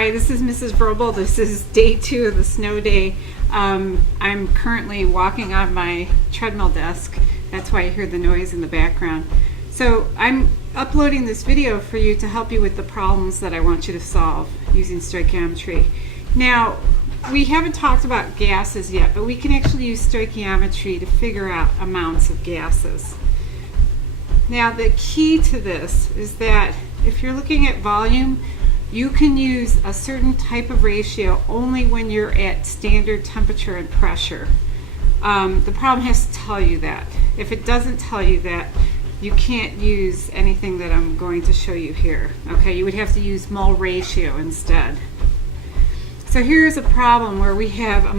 Hi, this is Mrs. Verbal. This is day 2 of the snow day. I'm currently walking on my treadmill desk. That's why you hear the noise in the background. So I'm uploading this video for you to help you with the problems that I want you to solve using stoichiometry. Now, we haven't talked about gases yet, but we can actually use stoichiometry to figure out amounts of gases. Now, the key to this is that if you're looking at volume, you can use a certain type of ratio only when you're at standard temperature and pressure. The problem has to tell you that. If it doesn't tell you that, you can't use anything that I'm going to show you here. Okay, you would have to use mole ratio instead. So here's a problem where we have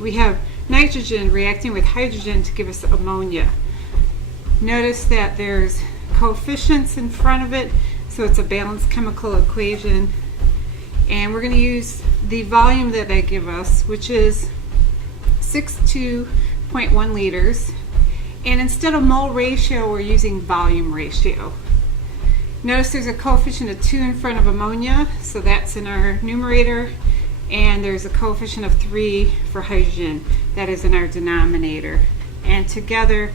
we have nitrogen reacting with hydrogen to give us ammonia. Notice that there's coefficients in front of it, so it's a balanced chemical equation, and we're going to use the volume that they give us, which is 62.1 liters, and instead of mole ratio we're using volume ratio. Notice there's a coefficient of 2 in front of ammonia, so that's in our numerator, and there's a coefficient of 3 for hydrogen, that is in our denominator, and together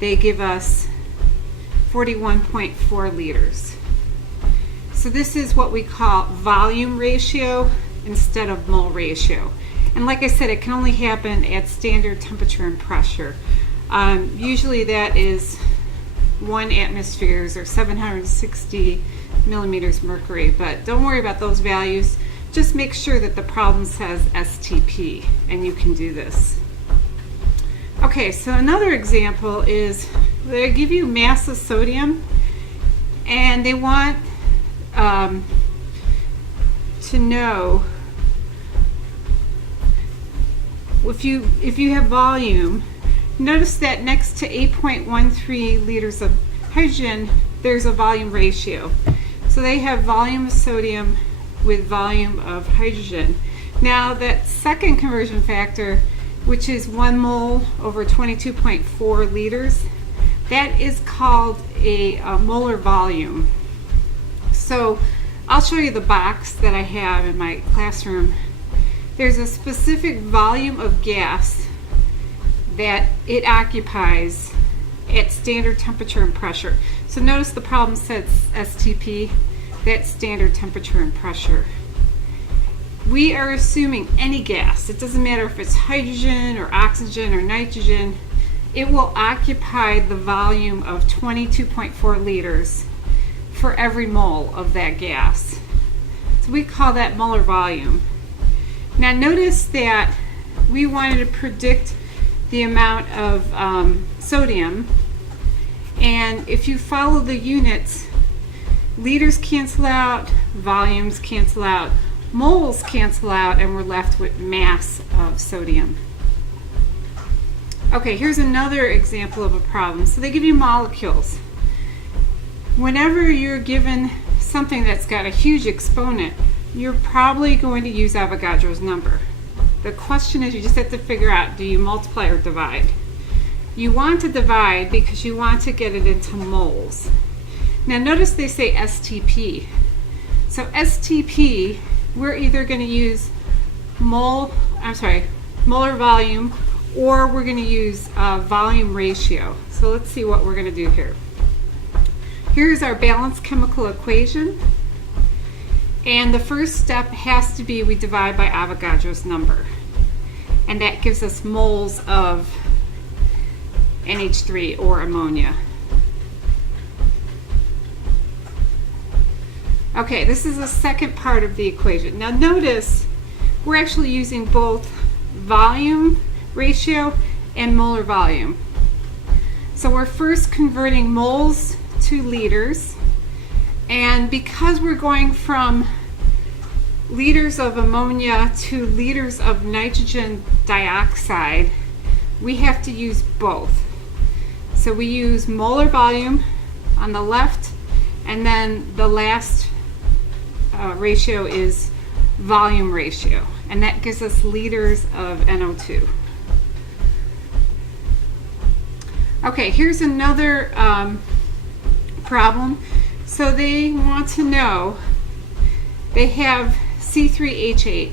they give us 41.4 liters. So this is what we call volume ratio instead of mole ratio. And like I said, it can only happen at standard temperature and pressure. Usually that is 1 atmospheres or 760 millimeters mercury, but don't worry about those values. Just make sure that the problem says STP, and you can do this. Okay, so another example is they give you mass of sodium, and they want to know if you have volume. Notice that next to 8.13 liters of hydrogen, there's a volume ratio. So they have volume of sodium with volume of hydrogen. Now that second conversion factor, which is 1 mole over 22.4 liters, that is called a molar volume. So I'll show you the box that I have in my classroom. There's a specific volume of gas that it occupies at standard temperature and pressure. So notice the problem says STP, that's standard temperature and pressure. We are assuming any gas, it doesn't matter if it's hydrogen or oxygen or nitrogen, it will occupy the volume of 22.4 liters for every mole of that gas. So we call that molar volume. Now notice that we wanted to predict the amount of sodium, and if you follow the units, liters cancel out, volumes cancel out, moles cancel out, and we're left with mass of sodium. Okay, here's another example of a problem. So they give you molecules. Whenever you're given something that's got a huge exponent, you're probably going to use Avogadro's number. The question is, you just have to figure out, do you multiply or divide? You want to divide because you want to get it into moles. Now notice they say STP. So STP, we're either going to use molar volume, or we're going to use volume ratio. So let's see what we're going to do here. Here's our balanced chemical equation, and the first step has to be we divide by Avogadro's number, and that gives us moles of NH3 or ammonia. Okay, this is the second part of the equation. Now notice we're actually using both volume ratio and molar volume. So we're first converting moles to liters, and because we're going from liters of ammonia to liters of nitrogen dioxide, we have to use both. So we use molar volume on the left, and then the last ratio is volume ratio, and that gives us liters of NO2. Okay, here's another problem. So they want to know they have C3H8,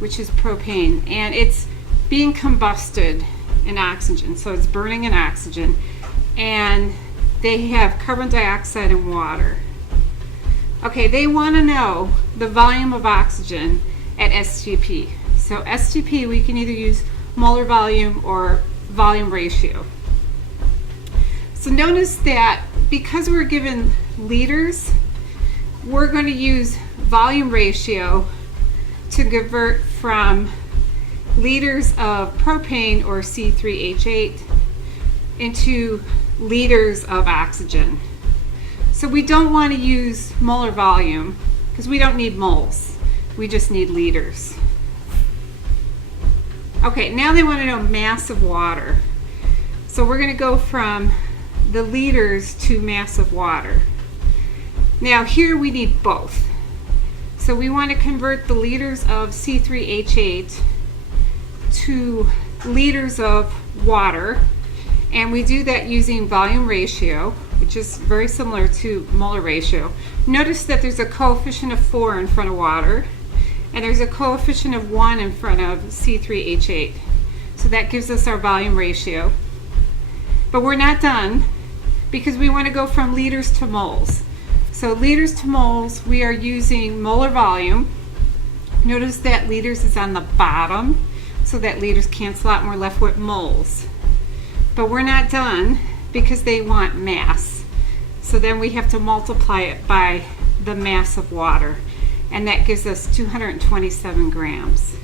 which is propane, and it's being combusted in oxygen, so it's burning in oxygen, and they have carbon dioxide and water. Okay, they want to know the volume of oxygen at STP. So STP, we can either use molar volume or volume ratio. So notice that because we're given liters, we're going to use volume ratio to convert from liters of propane or C3H8 into liters of oxygen. So we don't want to use molar volume because we don't need moles. We just need liters. Okay, now they want to know mass of water. So we're going to go from the liters to mass of water. Now here we need both. So we want to convert the liters of C3H8 to liters of water, and we do that using volume ratio, which is very similar to molar ratio. Notice that there's a coefficient of 4 in front of water, and there's a coefficient of 1 in front of C3H8. So that gives us our volume ratio. But we're not done because we want to go from liters to moles. So liters to moles, we are using molar volume. Notice that liters is on the bottom, so that liters cancel out and we're left with moles. But we're not done because they want mass. So then we have to multiply it by the mass of water, and that gives us 227 grams.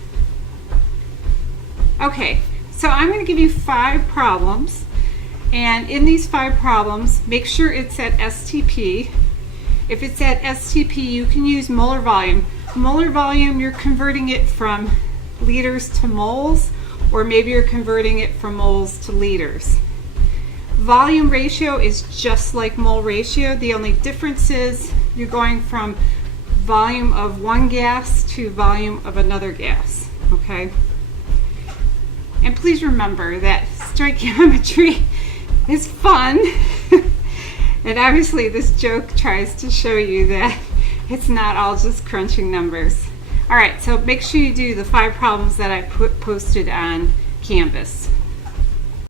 Okay, so I'm going to give you 5 problems, and in these 5 problems, make sure it's at STP. If it's at STP, you can use molar volume. Molar volume, you're converting it from liters to moles, or maybe you're converting it from moles to liters. Volume ratio is just like mole ratio. The only difference is you're going from volume of one gas to volume of another gas, okay? And please remember that stoichiometry is fun. And obviously this joke tries to show you that it's not all just crunching numbers. All right, so make sure you do the 5 problems that I posted on Canvas.